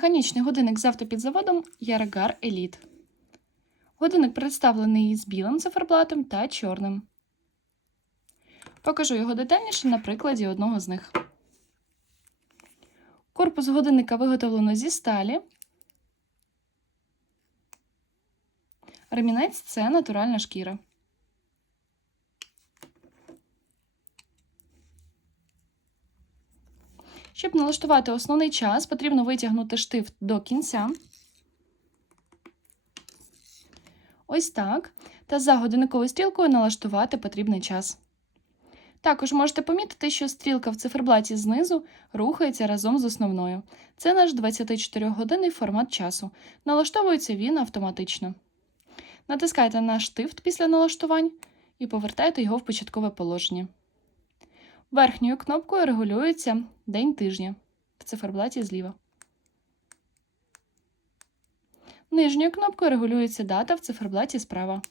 Механічний годинник з автопідзаводом Ярагар Elite. Годинник представлений з білим циферблатом та чорним. Покажу його детальніше на прикладі одного з них. Корпус годинника виготовлено зі сталі. Ремінець це натуральна шкіра. Щоб налаштувати основний час, потрібно витягнути штифт до кінця. Ось так. Та за годинниковою стрілкою налаштувати потрібний час. Також можете помітити, що стрілка в циферблаті знизу рухається разом з основною. Це наш 24-годинний формат часу. Налаштовується він автоматично. Натискайте на штифт після налаштувань і повертайте його в початкове положення. Верхньою кнопкою регулюється день тижня в циферблаті зліва. Нижньою кнопкою регулюється дата в циферблаті справа.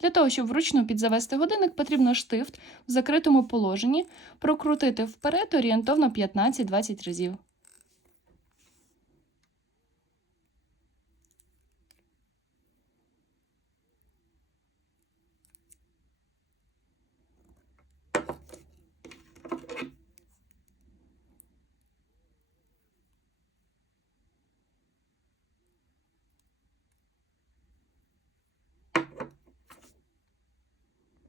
Для того, щоб вручну підзавести годинник, потрібно штифт в закритому положенні прокрутити вперед орієнтовно 15-20 разів.